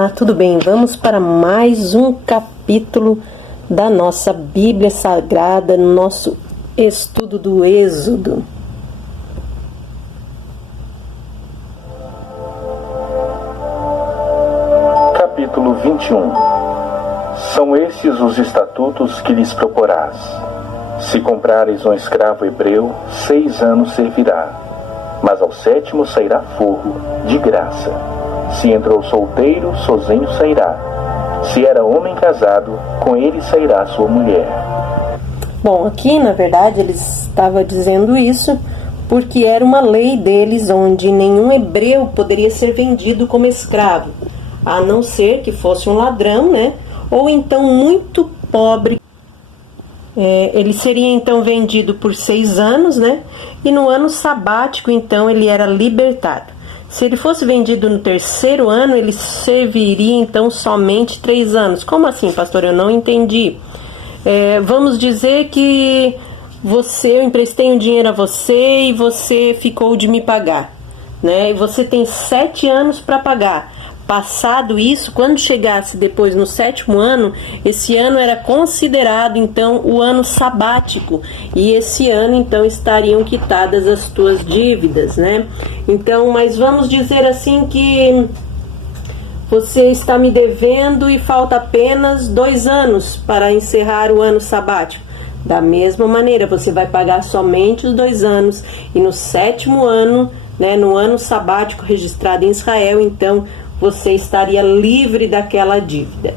Olá, tudo bem? Vamos para mais um capítulo da nossa Bíblia Sagrada, no nosso estudo do Êxodo. Capítulo 21. São estes os estatutos que lhes proporás. Se comprares um escravo hebreu, 6 anos servirá, mas ao 7º sairá forro, de graça. Se entrou solteiro, sozinho sairá. Se era homem casado, com ele sairá sua mulher. Bom, aqui na verdade ele estava dizendo isso porque era uma lei deles onde nenhum hebreu poderia ser vendido como escravo, a não ser que fosse um ladrão, né? Ou então muito pobre. Ele seria então vendido por 6 anos, né? E no ano sabático então ele era libertado. Se ele fosse vendido no 3º ano, ele serviria então somente 3 anos. Como assim, pastor? Eu não entendi. Vamos dizer que eu emprestei um dinheiro a você e você ficou de me pagar, né? E você tem 7 anos para pagar. Passado isso, quando chegasse depois no 7º ano, esse ano era considerado então o ano sabático, e esse ano então estariam quitadas as tuas dívidas, né? Então, mas vamos dizer assim que você está me devendo e falta apenas 2 anos para encerrar o ano sabático. Da mesma maneira, você vai pagar somente os 2 anos, e no 7º ano, né, no ano sabático registrado em Israel, então você estaria livre daquela dívida,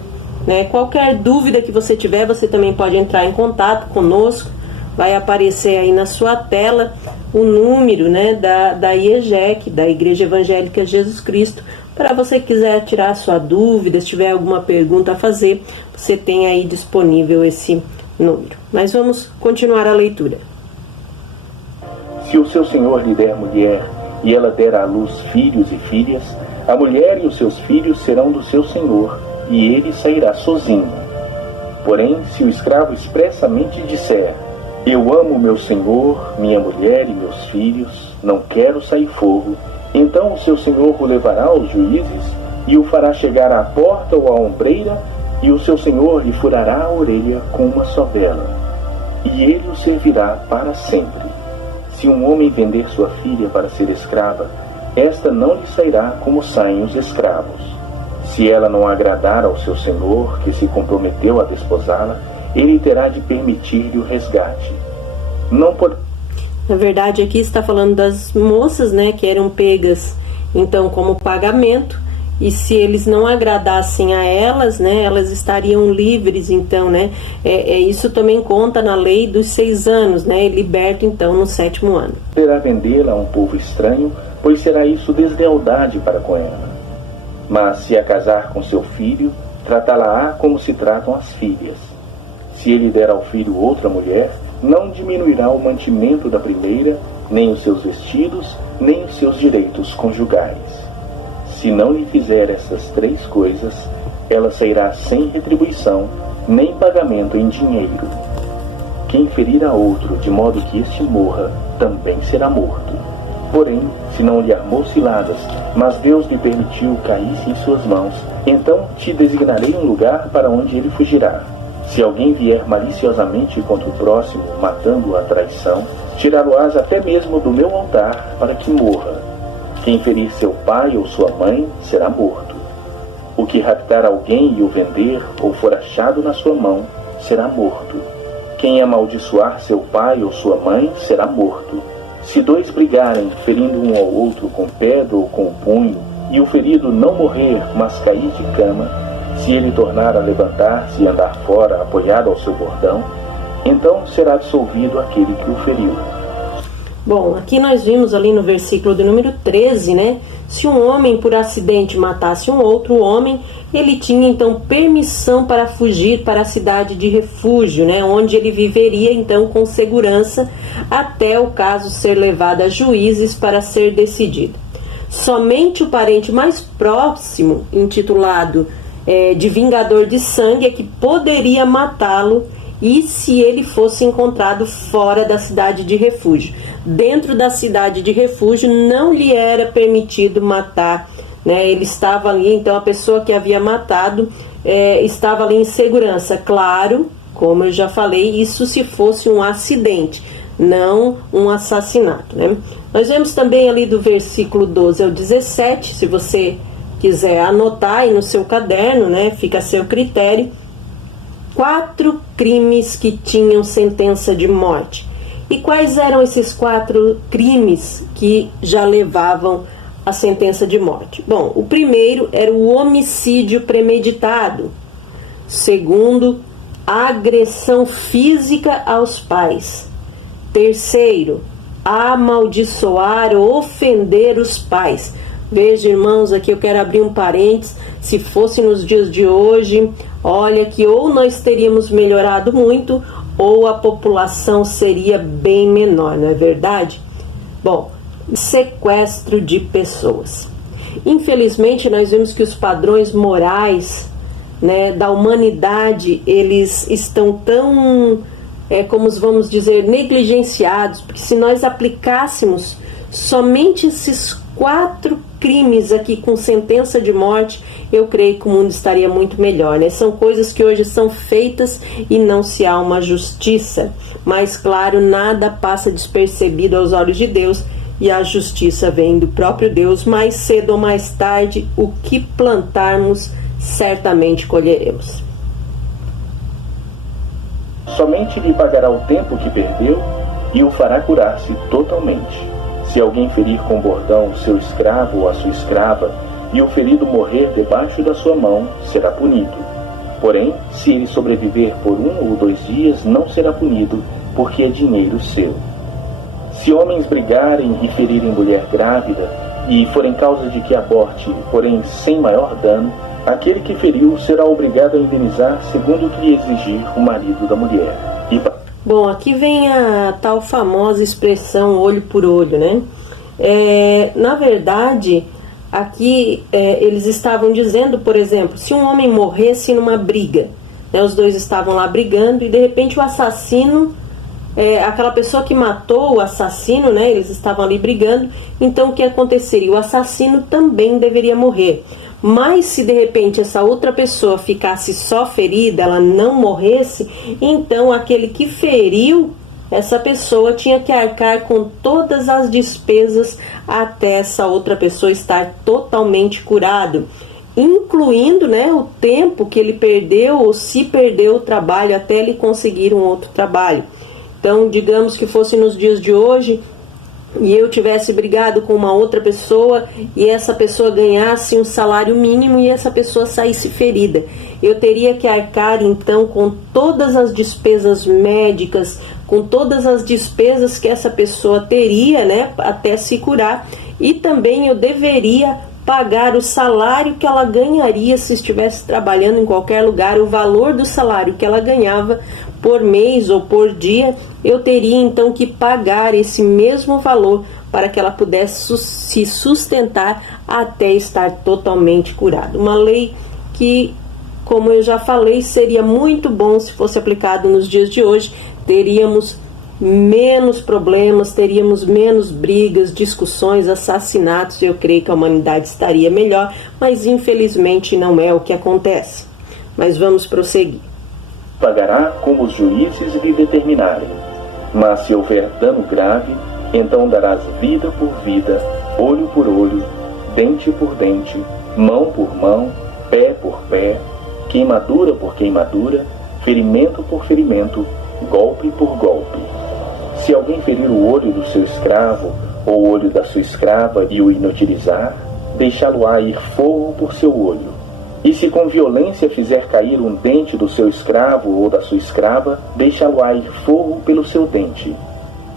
né? Qualquer dúvida que você tiver, você também pode entrar em contato conosco. Vai aparecer aí na sua tela o número, né, da IEGEC, da Igreja Evangélica Jesus Cristo, para você quiser tirar a sua dúvida, se tiver alguma pergunta a fazer, você tem aí disponível esse número. Mas vamos continuar a leitura. Se o seu senhor lhe der mulher, e ela der à luz filhos e filhas, a mulher e os seus filhos serão do seu senhor, e ele sairá sozinho. Porém, se o escravo expressamente disser: eu amo meu senhor, minha mulher e meus filhos, não quero sair forro, então o seu senhor o levará aos juízes, e o fará chegar à porta ou à ombreira, e o seu senhor lhe furará a orelha com uma sovela, e ele o servirá para sempre. Se um homem vender sua filha para ser escrava, esta não lhe sairá como saem os escravos. Se ela não agradar ao seu senhor, que se comprometeu a desposá-la, ele terá de permitir-lhe o resgate. Na verdade, aqui está falando das moças, né, que eram pegas, então, como pagamento, e se eles não agradassem a elas, né, elas estariam livres, então, né, isso também conta na lei dos 6 anos, né, liberto, então, no 7º ano. Poderá vendê-la a um povo estranho, pois será isso deslealdade para com ela. Mas se a casar com seu filho, tratá-la-á como se tratam as filhas. Se ele der ao filho outra mulher, não diminuirá o mantimento da primeira, nem os seus vestidos, nem os seus direitos conjugais. Se não lhe fizer essas 3 coisas, ela sairá sem retribuição, nem pagamento em dinheiro. Quem ferir a outro de modo que este morra, também será morto. Porém, se não lhe armou ciladas, mas Deus lhe permitiu caísse em suas mãos, então te designarei um lugar para onde ele fugirá. Se alguém vier maliciosamente contra o próximo, matando-o à traição, tirá-lo-ás até mesmo do meu altar, para que morra. Quem ferir seu pai ou sua mãe, será morto. O que raptar alguém e o vender, ou for achado na sua mão, será morto. Quem amaldiçoar seu pai ou sua mãe, será morto. Se 2 brigarem, ferindo um ao outro com pedra ou com punho, e o ferido não morrer, mas cair de cama, se ele tornar a levantar-se e andar fora, apoiado ao seu bordão, então será absolvido aquele que o feriu. Bom, aqui nós vimos ali no versículo de número 13, né? Se um homem por acidente matasse um outro homem, ele tinha então permissão para fugir para a cidade de refúgio, né? Onde ele viveria então com segurança até o caso ser levado a juízes para ser decidido. Somente o parente mais próximo, intitulado de vingador de sangue, é que poderia matá-lo, e se ele fosse encontrado fora da cidade de refúgio. Dentro da cidade de refúgio não lhe era permitido matar né? Ele estava ali, então a pessoa que havia matado estava ali em segurança. Claro, como eu já falei, isso se fosse um acidente, não um assassinato, né? Nós vemos também ali do versículo 12 ao 17, se você quiser anotar aí no seu caderno, né? Fica a seu critério. 4 crimes que tinham sentença de morte. E quais eram esses 4 crimes que já levavam a sentença de morte? Bom, o primeiro era o homicídio premeditado. Segundo, agressão física aos pais. Terceiro, amaldiçoar ou ofender os pais. Veja, irmãos, aqui eu quero abrir um parênteses. Se fosse nos dias de hoje, olha que ou nós teríamos melhorado muito, ou a população seria bem menor, não é verdade? Bom, sequestro de pessoas. Infelizmente, nós vemos que os padrões morais, né, da humanidade, eles estão tão, como vamos dizer, negligenciados, porque se nós aplicássemos somente esses 4 crimes aqui com sentença de morte, eu creio que o mundo estaria muito melhor, né? São coisas que hoje são feitas e não se há uma justiça, mas claro, nada passa despercebido aos olhos de Deus, e a justiça vem do próprio Deus. Mais cedo ou mais tarde, o que plantarmos, certamente colheremos. Somente lhe pagará o tempo que perdeu e o fará curar-se totalmente. Se alguém ferir com bordão o seu escravo ou a sua escrava, e o ferido morrer debaixo da sua mão, será punido. Porém, se ele sobreviver por 1 ou 2 dias, não será punido, porque é dinheiro seu. Se homens brigarem e ferirem mulher grávida, e forem causa de que aborte, porém sem maior dano, aquele que feriu será obrigado a indenizar segundo o que lhe exigir o marido da mulher. Bom, aqui vem a tal famosa expressão olho por olho, né? Na verdade, aqui eles estavam dizendo, por exemplo, se um homem morresse numa briga, né, os dois estavam lá brigando e de repente o assassino, aquela pessoa que matou o assassino, né, eles estavam ali brigando, então o que aconteceria? O assassino também deveria morrer. Mas se de repente essa outra pessoa ficasse só ferida, ela não morresse, então aquele que feriu essa pessoa tinha que arcar com todas as despesas até essa outra pessoa estar totalmente curado, incluindo, né, o tempo que ele perdeu ou se perdeu o trabalho até ele conseguir um outro trabalho. Então, digamos que fosse nos dias de hoje e eu tivesse brigado com uma outra pessoa e essa pessoa ganhasse um salário mínimo e essa pessoa saísse ferida, eu teria que arcar então com todas as despesas médicas, com todas as despesas que essa pessoa teria, né, até se curar, e também eu deveria pagar o salário que ela ganharia se estivesse trabalhando em qualquer lugar, o valor do salário que ela ganhava por mês ou por dia, eu teria então que pagar esse mesmo valor para que ela pudesse se sustentar até estar totalmente curada. Uma lei que, como eu já falei, seria muito bom se fosse aplicado nos dias de hoje. Teríamos menos problemas, teríamos menos brigas, discussões, assassinatos, eu creio que a humanidade estaria melhor, mas infelizmente não é o que acontece. Mas vamos prosseguir. Pagará como os juízes lhe determinarem, mas se houver dano grave, então darás vida por vida, olho por olho, dente por dente, mão por mão, pé por pé, queimadura por queimadura, ferimento por ferimento, golpe por golpe. Se alguém ferir o olho do seu escravo ou o olho da sua escrava e o inutilizar, deixá-lo-á ir fogo por seu olho. E se com violência fizer cair um dente do seu escravo ou da sua escrava, deixá-lo-á ir fogo pelo seu dente.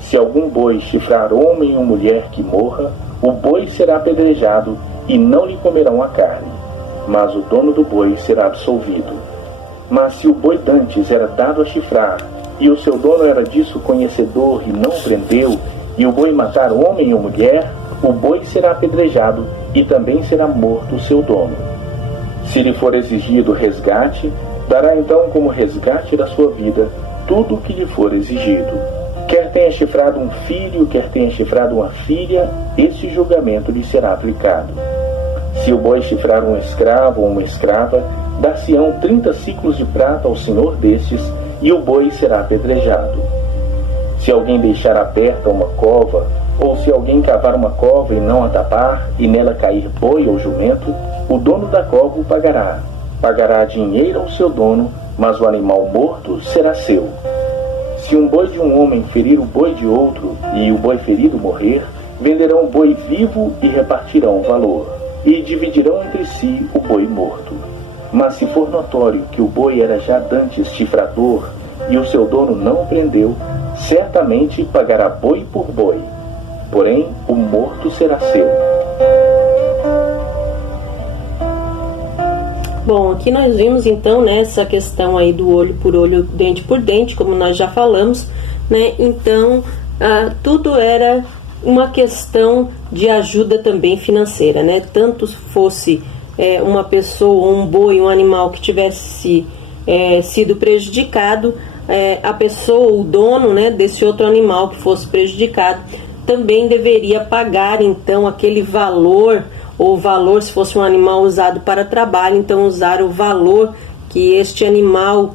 Se algum boi chifrar homem ou mulher que morra, o boi será apedrejado e não lhe comerão a carne, mas o dono do boi será absolvido. Mas se o boi dantes era dado a chifrar, e o seu dono era disso conhecedor e não o prendeu, e o boi matar homem ou mulher, o boi será apedrejado e também será morto o seu dono. Se lhe for exigido resgate, dará então como resgate da sua vida tudo o que lhe for exigido. Quer tenha chifrado um filho, quer tenha chifrado uma filha, esse julgamento lhe será aplicado. Se o boi chifrar um escravo ou uma escrava, dar-se-ão 30 ciclos de prata ao senhor destes, e o boi será apedrejado. Se alguém deixar aberta uma cova, ou se alguém cavar uma cova e não a tapar, e nela cair boi ou jumento, o dono da cova o pagará. Pagará dinheiro ao seu dono, mas o animal morto será seu. Se um boi de um homem ferir o boi de outro, e o boi ferido morrer, venderão o boi vivo e repartirão o valor, e dividirão entre si o boi morto. Mas se for notório que o boi era já dantes chifrador, e o seu dono não o prendeu, certamente pagará boi por boi, porém o morto será seu. Bom, aqui nós vimos então, né, essa questão aí do olho por olho, dente por dente, como nós já falamos, né? Então, tudo era uma questão de ajuda também financeira, né? Tanto fosse uma pessoa, um boi, um animal que tivesse sido prejudicado, a pessoa, o dono, né, desse outro animal que fosse prejudicado, também deveria pagar então aquele valor, ou valor, se fosse um animal usado para trabalho, então usar o valor que este animal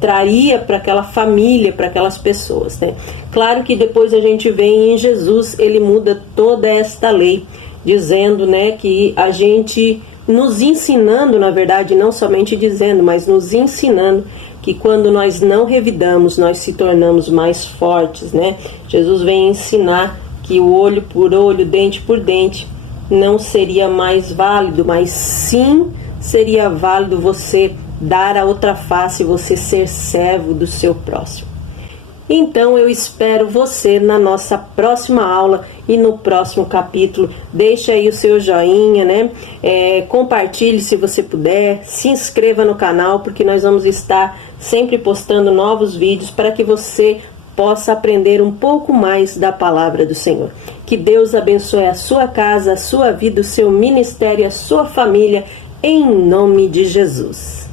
traria para aquela família, para aquelas pessoas, né? Claro que depois a gente vê em Jesus, ele muda toda esta lei, dizendo, né, que a gente, nos ensinando, na verdade, não somente dizendo, mas nos ensinando que quando nós não revidamos, nós se tornamos mais fortes, né? Jesus vem ensinar que o olho por olho, dente por dente, não seria mais válido, mas sim seria válido você dar a outra face, você ser servo do seu próximo. Então eu espero você na nossa próxima aula e no próximo capítulo. Deixa aí o seu joinha, né? Compartilhe se você puder, se inscreva no canal, porque nós vamos estar sempre postando novos vídeos para que você possa aprender um pouco mais da palavra do Senhor. Que Deus abençoe a sua casa, a sua vida, o seu ministério, a sua família, em nome de Jesus.